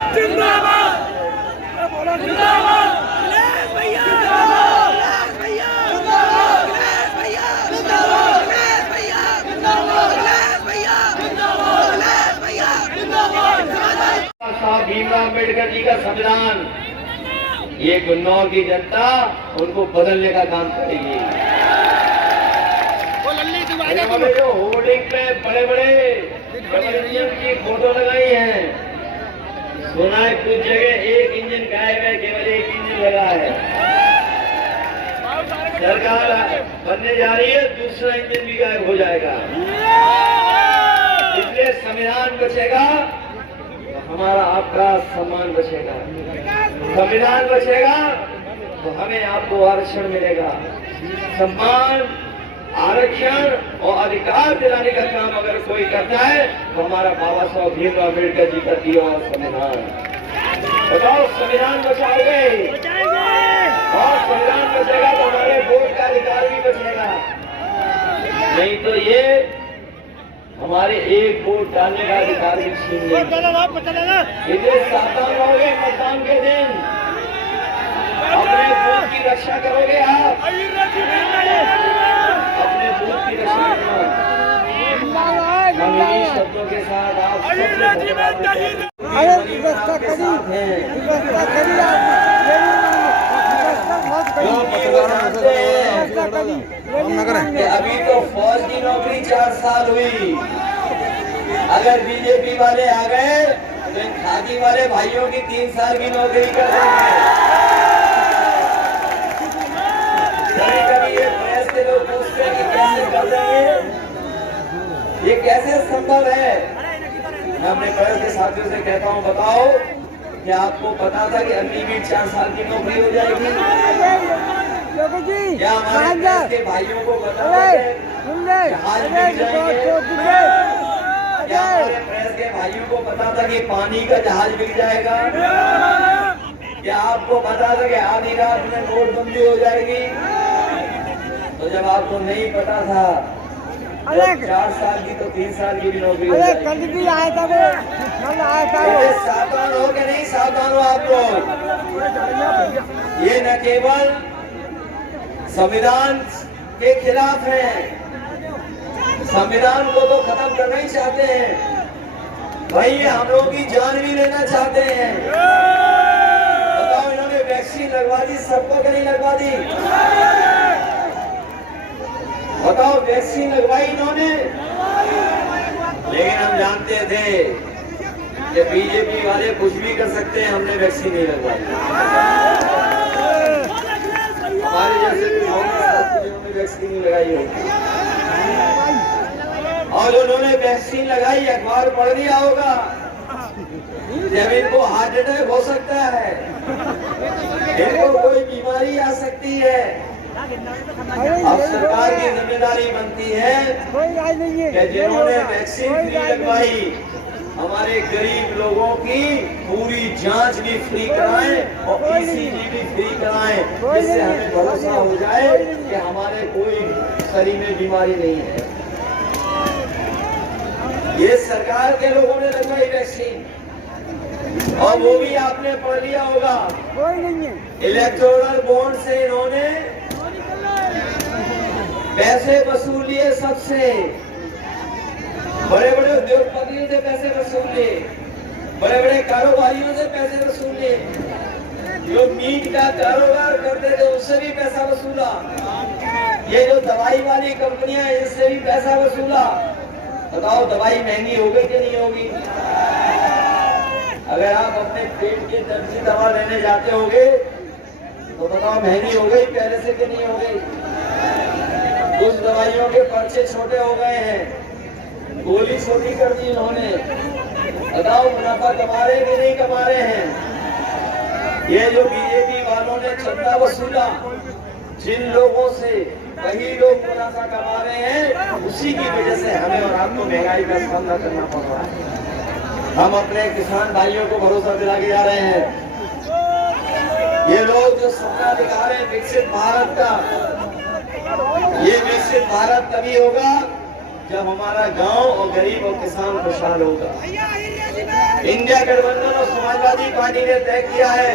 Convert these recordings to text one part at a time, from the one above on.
जिंदाबाद जिंदाबाद भैया भैया भैया साहब भीमराव अम्बेडकर जी का संविधान ये गुन्नौर की जनता उनको बदलने का काम करेगी। जो होर्डिंग पे बड़े बड़े इंजन की फोटो लगाई है, सुना है कुछ जगह एक इंजन गायब है, केवल एक इंजन लगा है। सरकार बनने जा रही है, दूसरा इंजन भी गायब हो जाएगा। इसलिए संविधान बचेगा तो हमारा आपका सम्मान बचेगा। संविधान बचेगा तो हमें आपको आरक्षण मिलेगा। सम्मान, आरक्षण और अधिकार दिलाने का काम अगर कोई करता है तो हमारा बाबा साहब भीमराव अम्बेडकर जी का दिया हुआ संविधान। बताओ, संविधान बचाओगे और संविधान बचेगा तो हमारे वोट का अधिकार भी बचेगा। नहीं तो ये हमारे एक वोट डालने का अधिकार भी छीन लेंगे। इसलिए सावधान रहोगे मतदान के दिन, अपने वोट की रक्षा करोगे आप, अपने वोट की रक्षा करना। हम इन्हीं शब्दों के साथ आप अभी तो फौज की नौकरी 4 साल हुई। अगर बीजेपी वाले आ गए तो इन खादी वाले भाइयों की 3 साल की नौकरी कर देंगे। कभी ये प्रेस के लोग पूछते हैं कि कैसे कर देंगे, ये कैसे संभव है। मैं अपने प्रेस के साथियों से कहता हूँ, बताओ क्या आपको पता था कि अगली भी 4 साल की नौकरी हो जाएगी? क्या हमारे प्रेस के भाइयों को पता है जहाज बिक जाएंगे? क्या हमारे प्रेस के भाइयों को पता था कि पानी का जहाज बिक जाएगा? क्या आपको पता था कि आधी रात में नोटबंदी हो जाएगी? तो जब आपको नहीं पता था, 4 साल की तो 3 साल की भी नौकरी हो जाएगी। कल भी आया था वो, कल आया था वो। सावधान हो के नहीं सावधान हो आप लोग। ये न केवल संविधान के खिलाफ है, संविधान को तो खत्म करना ही चाहते हैं भाई, ये हम लोगों की जान भी लेना चाहते हैं। बताओ, इन्होंने वैक्सीन लगवा दी सबको कि नहीं लगवा दी? बताओ, वैक्सीन लगवाई इन्होंने, लेकिन हम जानते थे कि बीजेपी वाले कुछ भी कर सकते हैं, हमने वैक्सीन नहीं लगवाई। हमारे जैसे उन्होंने वैक्सीन नहीं लगाई होगी, और उन्होंने वैक्सीन लगाई, अखबार पढ़ लिया होगा, जब इनको हार्ट अटैक हो सकता है, इनको कोई बीमारी आ सकती है। अब सरकार की जिम्मेदारी बनती है कि जिन्होंने वैक्सीन फ्री लगवाई, हमारे गरीब लोगों की पूरी जांच भी फ्री कराएं और ईसीजी भी फ्री कराएं, जिससे हमें भरोसा हो जाए कि हमारे कोई शरीर में बीमारी नहीं है। ये सरकार के लोगों ने लगवाई वैक्सीन, और वो भी आपने पढ़ लिया होगा। कोई नहीं है। इलेक्टोरल बॉन्ड से इन्होंने पैसे वसूल लिए, सबसे बड़े बड़े उद्योगपतियों से पैसे वसूल लिए, बड़े बड़े कारोबारियों से पैसे वसूल लिए, जो मीट का कारोबार करते थे उससे भी पैसा वसूला, ये जो दवाई वाली कंपनियां हैं इससे भी पैसा वसूला। बताओ, दवाई महंगी हो गई कि नहीं होगी? अगर आप अपने पेट के दर्द की दवा लेने जाते होगे तो बताओ, महंगी हो गई पहले से कि नहीं हो गई? कुछ दवाइयों के पर्चे छोटे हो गए हैं, गोली छोटी कर दी इन्होंने। बताओ, मुनाफा कमा रहे कि नहीं कमा रहे हैं? ये जो बीजेपी वालों ने चंदा वसूला जिन लोगों से, वही लोग मुनाफा कमा रहे हैं, उसी की वजह से हमें और आपको महंगाई का सामना करना पड़ रहा है। हम अपने किसान भाइयों को भरोसा दिला के जा रहे हैं, ये लोग जो सपना दिखा रहे हैं विकसित भारत का, ये विकसित भारत तभी होगा जब हमारा गांव और गरीब और किसान खुशहाल होगा। इंडिया गठबंधन और समाजवादी पार्टी ने तय किया है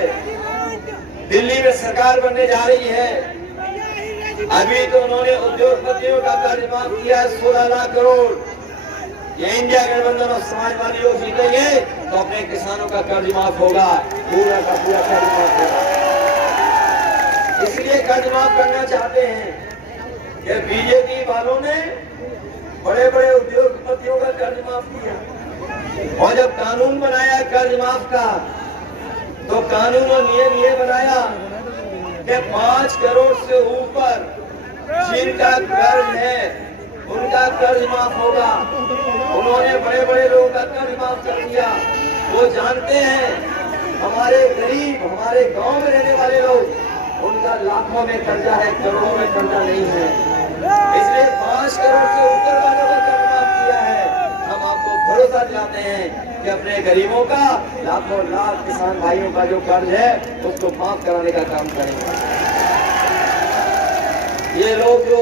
दिल्ली में सरकार बनने जा रही है। अभी तो उन्होंने उद्योगपतियों का कर्ज माफ किया है 16 लाख करोड़। ये इंडिया गठबंधन और समाजवादी लोग जीतेंगे तो अपने किसानों का कर्ज माफ होगा, पूरा का पूरा कर्ज माफ होगा। इसलिए कर्ज माफ करना चाहते हैं कि बीजेपी वालों ने बड़े बड़े उद्योगपतियों का कर्ज माफ किया और जब कानून बनाया कर्ज माफ का तो कानून और नियम ये बनाया कि 5 करोड़ से ऊपर जिनका कर्ज है उनका कर्ज माफ होगा। उन्होंने बड़े बड़े लोगों का कर्ज माफ कर दिया। वो जानते हैं हमारे गरीब, हमारे गांव में रहने वाले लोग, उनका लाखों में कर्जा है, करोड़ों में कर्जा नहीं है। इसलिए 5 करोड़ से ऊपर वालों का कर्ज माफ किया है। हम आपको भरोसा दिलाते हैं कि अपने गरीबों का, लाखों लाख किसान भाइयों का जो कर्ज है उसको माफ कराने का काम करेंगे। ये लोग जो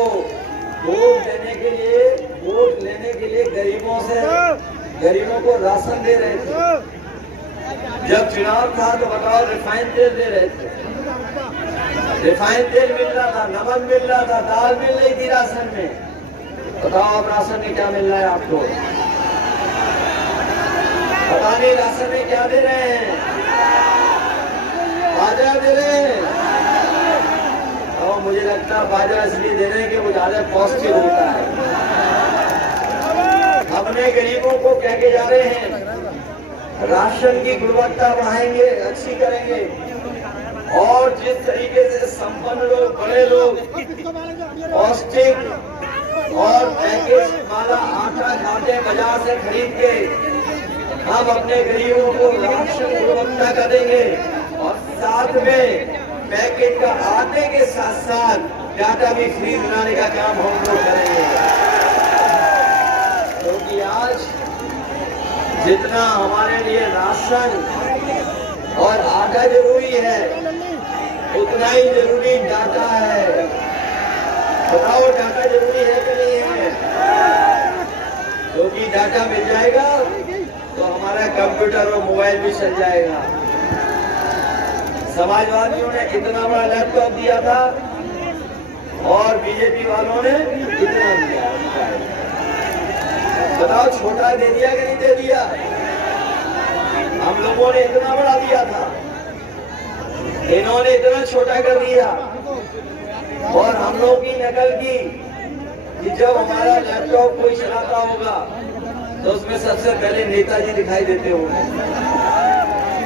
वोट लेने के लिए गरीबों को राशन दे रहे थे। जब चुनाव था तो बताओ रिफाइंड तेल दे रहे थे, रिफाइंड तेल मिल रहा था, नमक मिल रहा था, दाल मिल रही थी राशन में। बताओ अब राशन में क्या मिल रहा है आपको? पता नहीं राशन में क्या दे रहे हैं, बाजरा दे रहे हैं। और मुझे लगता है बाजरा इसलिए दे रहे हैं कि वो ज्यादा पौष्टिक होता है। अपने गरीबों को कह के जा रहे हैं राशन की गुणवत्ता बढ़ाएंगे, अच्छी करेंगे और जिस तरीके से संपन्न लोग, बड़े लोग पौष्टिक और पैकेज वाला आटा खाते बाजार से खरीद के, हम अपने गरीबों को राशन गुणवत्ता का देंगे और साथ में पैकेट का आटे के साथ साथ डाटा भी फ्री बनाने का काम हम लोग करेंगे। क्योंकि आज जितना हमारे लिए राशन और आटा जरूरी है उतना ही जरूरी डाटा है। बताओ डाटा जरूरी है कि नहीं है? क्योंकि डाटा मिल जाएगा तो हमारा कंप्यूटर और मोबाइल भी चल जाएगा। समाजवादियों ने इतना बड़ा लैपटॉप दिया था और बीजेपी वालों ने इतना दिया। बताओ छोटा दे दिया कि नहीं दे दिया? हम लोगों ने इतना बड़ा दिया था, इन्होंने इतना छोटा कर दिया और हम लोग की नकल की कि जब हमारा लैपटॉप कोई चलाता होगा तो उसमें सबसे पहले नेताजी दिखाई देते होंगे।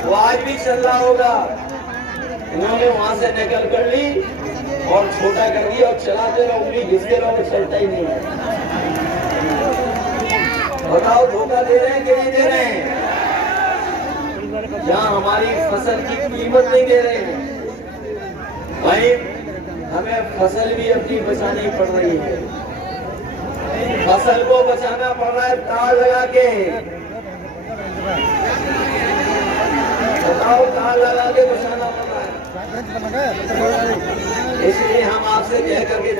वो आज भी चल रहा होगा। इन्होंने वहां से नकल कर ली और छोटा कर दिया और चलाते रहो, उंगली घिसते रहो, चलता ही नहीं है। बताओ धोखा दे रहे हैं कि नहीं दे रहे हैं? जहाँ हमारी फसल की कीमत नहीं दे रहे हैं भाई, हमें फसल भी अपनी बचानी पड़ रही है। फसल को बचाना पड़ रहा है तार लगा के। बताओ तार लगा के बचाना पड़ रहा है। इसलिए हम आपसे कह करके